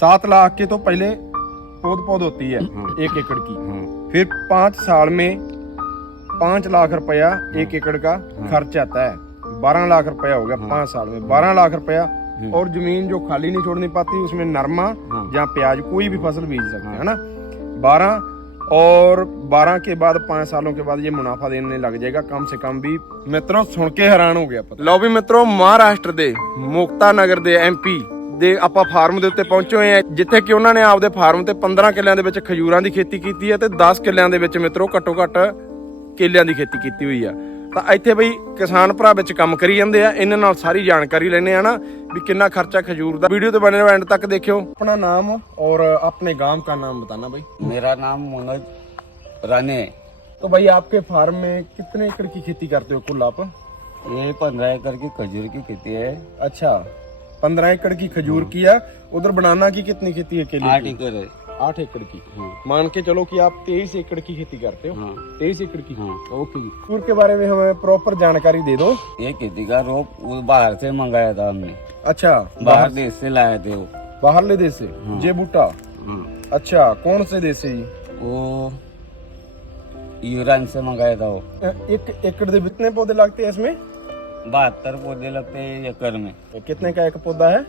7 लाख के तो पहले पौध होती है 1 एकड़ की, फिर 5 साल में 5 लाख रुपया 1 एकड़ का खर्च आता है, 12 लाख रुपया हो गया 5 साल में, 12 लाख रुपया। और जमीन जो खाली नहीं छोड़नी पाती उसमें नरमा या प्याज कोई भी फसल बीज सकते हैं, है ना। 12 के बाद 5 सालों के बाद ये मुनाफा देने लग जाएगा कम से कम भी। मित्रों सुन के हैरान हो गया पता। लो भी मित्रों, महाराष्ट्र ਦੇ ਮੁਕਤਾ ਨਗਰ ਦੇ MP ਦੇ ਆਪਾਂ ਫਾਰਮ ਦੇ ਉੱਤੇ ਪਹੁੰਚੇ ਹੋਏ ਆ, ਜਿੱਥੇ ਕਿ ਉਹਨਾਂ ਨੇ ਆਪਦੇ ਫਾਰਮ ਤੇ 15 ਕਿੱਲਿਆਂ ਦੇ ਵਿੱਚ ਖਜੂਰਾਂ ਦੀ ਖੇਤੀ ਕੀਤੀ ਹੈ ਤੇ 10 ਕਿੱਲਿਆਂ ਦੇ ਵਿੱਚ ਮਿੱਤਰੋ ਘੱਟੋ ਘੱਟ ਕੇਲਿਆਂ ਦੀ ਖੇਤੀ ਕੀਤੀ ਹੋਈ ਆ। ਤਾਂ ਇੱਥੇ ਬਈ ਕਿਸਾਨ ਭਰਾ ਵਿੱਚ ਕੰਮ ਕਰੀ ਜਾਂਦੇ ਆ, ਇਹਨਾਂ ਨਾਲ ਸਾਰੀ ਜਾਣਕਾਰੀ ਲੈਣੇ ਆ ਨਾ ਵੀ ਕਿੰਨਾ ਖਰਚਾ ਖਜੂਰ ਦਾ। ਵੀਡੀਓ ਤੇ बने रहो एंड तक देखियो। अपना नाम और अपने गांव का नाम बताना भाई। मेरा नाम मनोज राणे है। तो भाई आपके फार्म में कितने एकड़ की खेती करते हो कुल आप? ये 15 एकड़ की खजूर की खेती है। अच्छा, 15 एकड़ की खजूर की है। उधर बनाना की कितनी खेती है केले 8 की? एकड़ है। 8 एकड़ की। मान के चलो कि आप 23 एकड़ की खेती करते हो। 23 एकड़ की। ओके, खजूर के बारे में हमें प्रॉपर जानकारी दे दो। ये खेती का रोप वो बाहर से मंगाया था हमने। अच्छा, बाहर देश से लाए थे वो। बाहरले देश से जे बूटा। अच्छा, कौन से देश से? वो यूरान से मंगाया था वो। 1 एकड़ में कितने पौधे लगते हैं इसमें? 72 पौधे लगते हैं एकड़ में। कितने का एक पौधा है?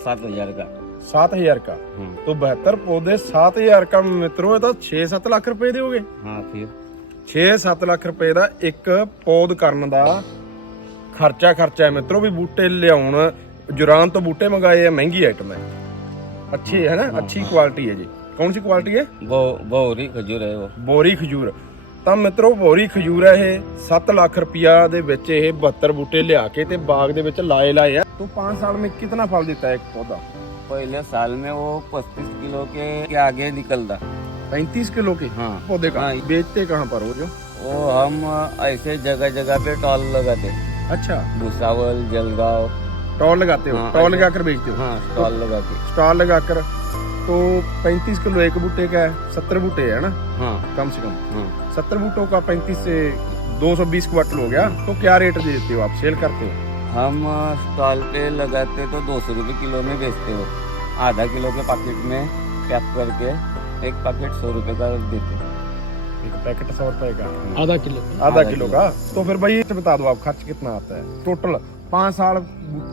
7000 का। 7000 का। तो 72 पौधे 7000 का मित्रों, तो 6-7 ਲੱਖ ਰੁਪਏ ਦੇ ਹੋਗੇ। हाँ, फिर 6-7 ਲੱਖ ਰੁਪਏ ਦਾ ਇੱਕ ਪੌਦ ਕਰਨ ਦਾ ਖਰਚਾ ਹੈ ਮਿੱਤਰੋ। ਵੀ ਬੂਟੇ ਲਿਆਉਣ, ਜੁਰਾਨ ਤੋਂ ਬੂਟੇ ਮੰਗਾਏ ਆ, ਮਹਿੰਗੀ ਆਈਟਮ ਹੈ, ਅੱਛੀ ਹੈ ਨਾ, ਅੱਛੀ ਕੁਆਲਿਟੀ ਹੈ ਜੀ। ਕੌਣ ਸੀ ਕੁਆਲਿਟੀ ਹੈ? बोरी खजूर है वो। ਬੋਰੀ ਖਜੂਰ। ਤਾਂ ਮਿੱਤਰੋ ਬੋਰੀ ਖਜੂਰ ਹੈ ਇਹ। 7 ਲੱਖ ਰੁਪਇਆ ਦੇ ਵਿੱਚ ਇਹ 72 ਬੂਟੇ ਲਿਆ ਕੇ ਤੇ ਬਾਗ ਦੇ ਵਿੱਚ ਲਾਏ ਆ। तो 5 साल में कितना फल देता है एक पौधा? पहले साल में वो 35 किलो के आगे निकलता। 35 किलो के हाँ। पौधे का। हाँ। बेचते कहाँ पर हो जो? वो हम ऐसे जगह जगह पे टॉल लगाते। अच्छा, भूसावल, जलगांव। स्टॉल लगाते हो? हाँ, स्टॉल ऐसे। लगाकर बेचते हो? हाँ, स्टॉल लगा के। स्टॉल लगाकर। तो 35 किलो एक बूटे का है, 70 बूटे है ना हाँ, कम से कम। हाँ। 70 बूटों का 35 से 220 क्विंटल हो गया। तो क्या रेट देते हो आप, सेल करते हो? हम स्टॉल पे लगाते तो 200 रुपये किलो में बेचते हो। आधा किलो के पैकेट में पैक करके एक पैकेट 100 रुपये का देते। एक पैकेट 100 रुपए का, आधा किलो आधा किलो का। तो फिर भाई ये बता दो आप, खर्च कितना आता है टोटल 5 साल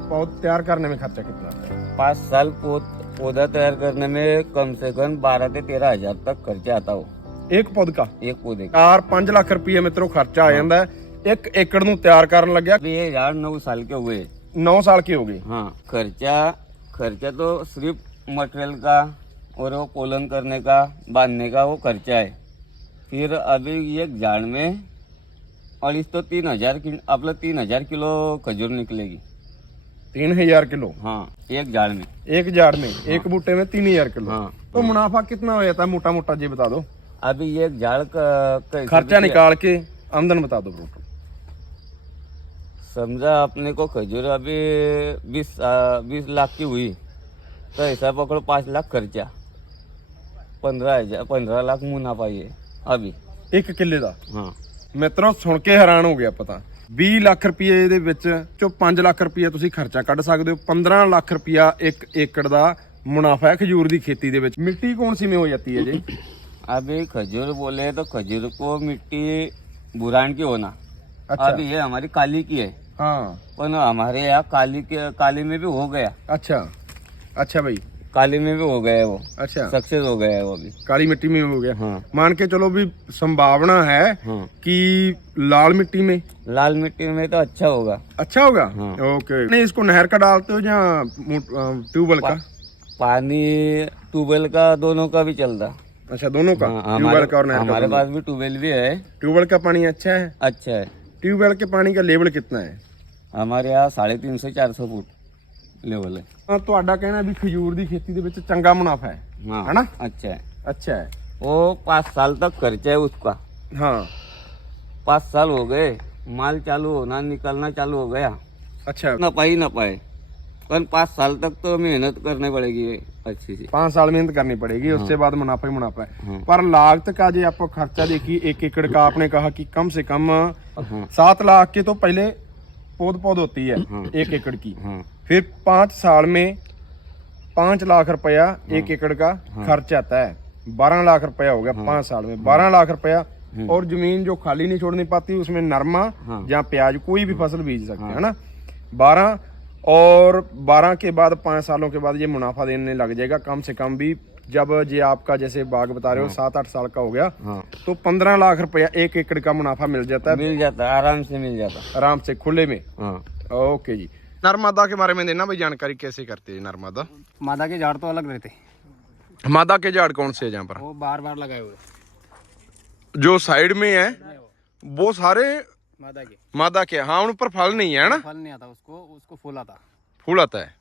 पौध तैयार करने में? खर्चा कितना आता है? 5 साल पौधा तैयार करने में कम से कम 12 से 13 हजार तक खर्चा आता हो एक पौध का। एक पौधे का। 4-5 ਲੱਖ ਰੁਪਏ ਮਿੱਤਰੋ ਖਰਚਾ ਆ ਜਾਂਦਾ ਹੈ 1 एकड़ ਨੂੰ ਤਿਆਰ ਕਰਨ ਲੱਗਿਆ। अभी ये यार 9 साल के हुए। 9 साल के हो गए। हाँ, खर्चा तो सिर्फ मटेरियल का और वो पोलन करने का, बांधने का वो खर्चा है। फिर अभी एक झाड़ में 2.5 तो 3000 आपला 3000 किलो खजूर निकलेगी। 3000 किलो? हाँ, एक झाड़ में। एक झाड़ में, एक बूटे में 3000 किलो। हाँ। तो मुनाफा कितना हो जाता है मोटा मोटा जी बता दो। अभी एक झाड़ का खर्चा निकाल के आमदन बता दो टोटल। समझा अपने को खजूर अभी 20 लाख की हुई तो ऐसा पकड़ो 5 लाख खर्चा, 15 लाख मुनाफा ये अभी एक ਕਿੱਲੇ ਦਾ। हाँ। ਮਿੱਤਰੋ ਸੁਣ ਕੇ ਹੈਰਾਨ ਹੋ ਗਿਆ ਪਤਾ। 20 ਲੱਖ ਰੁਪਏ ਦੇ ਵਿੱਚ ਚੋਂ 5 ਲੱਖ ਰੁਪਏ ਤੁਸੀਂ ਖਰਚਾ ਕੱਢ ਸਕਦੇ ਹੋ। 15 ਲੱਖ ਰੁਪਇਆ 1 एकड़ ਦਾ ਮੁਨਾਫਾ ਹੈ ਖਜੂਰ ਦੀ ਖੇਤੀ ਦੇ ਵਿੱਚ। ਮਿੱਟੀ ਕੌਣ सी में हो जाती है जी? अभी खजूर बोले तो खजूर को मिट्टी बुरान की होना। अच्छा। अभी ये हमारी काली की है। हाँ। पर हमारे यहाँ काली में भी हो गया। अच्छा, अच्छा भाई, काली में भी हो गया है वो। अच्छा, सक्सेस हो गया है वो भी। काली मिट्टी में हो गया। हाँ। मान के चलो भी संभावना है हाँ। कि लाल मिट्टी में? लाल मिट्टी में तो अच्छा होगा। अच्छा होगा। हाँ। ओके। नहीं, इसको नहर का डालते हो या ट्यूबवेल का? पानी ट्यूबवेल का दोनों का भी चलता। अच्छा, दोनों का। हाँ, ट्यूबवेल का और नहर का हमारे दोनों। पास भी ट्यूबवेल भी है। ट्यूबवेल का पानी अच्छा है? अच्छा है। ट्यूबवेल के पानी का लेवल कितना है? हमारे यहाँ 350 से 400 फुट लेवल है। ਤੁਹਾਡਾ ਕਹਿਣਾ ਵੀ ਖਜੂਰ ਦੀ ਖੇਤੀ ਦੇ ਵਿੱਚ ਚੰਗਾ ਮੁਨਾਫਾ ਹੈ, हाँ, है ना? अच्छा है। अच्छा है। वो 5 साल तक खर्चा है उसका। हाँ। 5 साल हो गए, माल चालू होना, निकलना चालू हो गया। अच्छा, ना पाए पर 5 साल तक तो मेहनत करनी पड़ेगी अच्छी सी। 5 साल मेहनत करनी पड़ेगी, उससे बाद मुनाफा ही मुनाफा है। हाँ। पर लागत का जो आपको खर्चा देखिए 1 एकड़ का, आपने कहा कि कम से कम हाँ। 7 लाख के तो पहले पौध होती है हाँ। 1 एकड़ की। हाँ। फिर 5 साल में 5 लाख रुपया 1 एकड़ का खर्च आता है। 12 लाख रुपया हो गया 5 साल में, 12 लाख रुपया। और जमीन जो खाली नहीं छोड़नी पाती उसमें नरमा या प्याज कोई भी फसल बीज सकते हैं, है ना। 12 और 12 के बाद 5 सालों के बाद ये मुनाफा देने लग जाएगा कम से कम भी। जब ये आपका जैसे बाग बता रहे हो 7-8 साल का हो गया तो 15 लाख रुपया 1 एकड़ का मुनाफा मिल जाता है। मिल जाता है, आराम से मिल जाता है, आराम से खुले में। हाँ। ओके जी। नर्मदा के बारे में देना भाई जानकारी, कैसे करते हैं नर्मदा? मादा के झाड़ तो अलग रहते, मादा के झाड़ कौन से है जहाँ पर? वो बार बार लगाए हुए जो साइड में है वो सारे मादा के। मादा के, हाँ उन पर फल नहीं है ना? फल नहीं आता उसको फूल आता, फूल आता है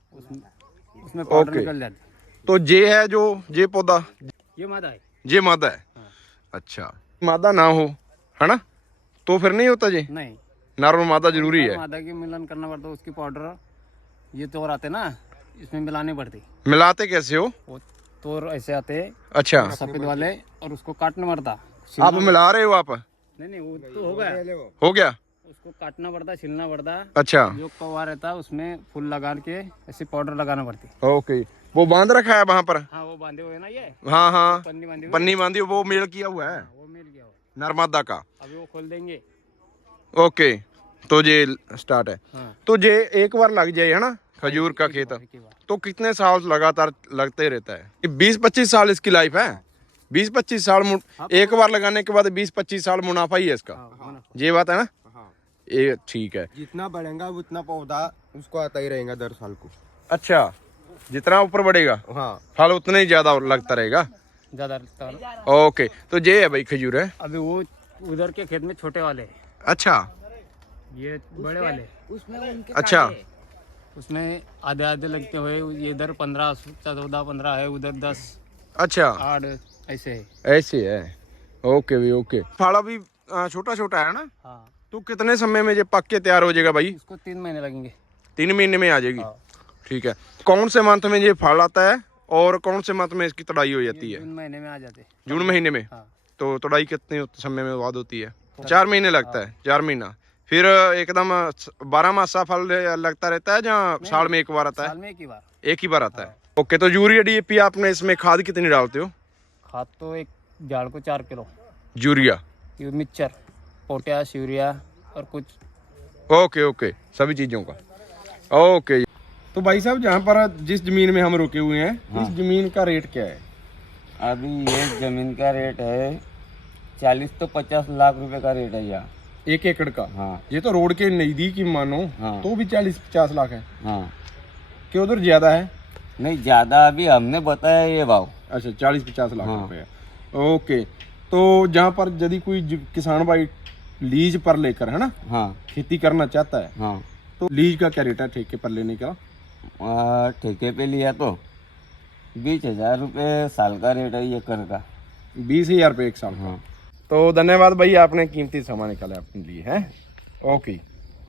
उसमें पाउडर ओके। निकल जाती। तो ये है जो ये पौधा, ये मादा है। ये मादा है। अच्छा, मादा ना हो है ना तो फिर नहीं होता जी? नहीं, नर और मादा जरूरी है। मादा की मिलन करना पड़ता, उसकी पाउडर ये तोर आते ना, इसमें मिलानी पड़ती। मिलाते कैसे हो? वो तोर ऐसे आते अच्छा, सफेद वाले, और उसको काटना पड़ता। आप मिला रहे हो आप? नहीं वो तो हो गया, हो गया। उसको काटना पड़ता, छिलना पड़ता। अच्छा, जो कौवा रहता उसमें फूल लगा के ऐसे पाउडर लगाना पड़ती। ओके। वो बांध रखा है वहां पर? हाँ वो बांधे हुए ना, ये हाँ हाँ, पन्नी बांधी हुई, पन्नी बांधी, वो मेल किया हुआ है वो मिल गया वो। नर्मदा का। अभी वो खोल देंगे। ओके, तो ये स्टार्ट है। हाँ। तो ये एक बार लग जाए है ना खजूर का खेत, तो कितने साल लगातार लगते रहता है? 20-25 साल इसकी लाइफ है। 20-25 साल एक बार लगाने के बाद 20-25 साल मुनाफा ही है इसका। ये बात है ना? ये ठीक है। जितना बढ़ेगा उतना पौधा उसको आता ही रहेगा 10 साल को। अच्छा, जितना ऊपर बढ़ेगा हाँ, फल उतना ही ज्यादा लगता रहेगा। ज्यादा। ओके, तो ये है भाई खजूर है। अभी वो उधर के खेत में छोटे वाले हैं, अच्छा ये बड़े वाले। अच्छा, उसमें आधे आधे लगते हुए, ये इधर 15, 14, 15 है, उधर 10, अच्छा 8 ऐसे है। ऐसे है। ओके भाई, ओके। फाड़ा भी छोटा छोटा है ना? हाँ, तो कितने समय में ये पक के तैयार हो जाएगा भाई? इसको 3 महीने लगेंगे। 3 महीने में आ जाएगी। हाँ। ठीक है। कौन से मंथ में ये फल आता है और कौन से मंथ में इसकी तड़ाई हो जाती है? जून महीने में आ जाते। जून महीने में। हाँ। तो तड़ाई कितने समय में बाद होती है? 4 महीने लगता है। 4 महीना फिर एकदम 12 मासा फल लगता रहता है, जहाँ साल में एक बार आता है? साल में एक ही बार। एक ही बार आता है। ओके, तो यूरिया डीएपी आपने इसमें खाद कितनी डालते हो? खाद तो एक झाड़ को 4 kilo, urea, mixture, potash, urea और कुछ। ओके ओके, सभी चीजों का। ओके, तो भाई साहब जहाँ पर जिस जमीन में हम रुके हुए हैं, इस जमीन का रेट क्या है? अभी ये जमीन का रेट है 40 तो 50 लाख रुपए का रेट है यहाँ। 1 एकड़ का? हाँ ये तो रोड के नजदीक ही मानो। हाँ। तो भी 40-50 लाख है हाँ। कि उधर ज्यादा है? नहीं ज्यादा, अभी हमने बताया ये भाव। अच्छा, 40-50 लाख हाँ। रुपए। ओके, तो जहाँ पर यदि कोई किसान भाई लीज पर लेकर है ना हाँ खेती करना चाहता है, हाँ। तो लीज का क्या रेट है ठेके पर लेने का? ठेके पे लिया तो 20,000 रुपये साल का रेट है ये एकड़ का। 20,000 रुपये एक साल का। हाँ। तो धन्यवाद भाई, आपने कीमती समय निकाला अपने लिए है। ओके।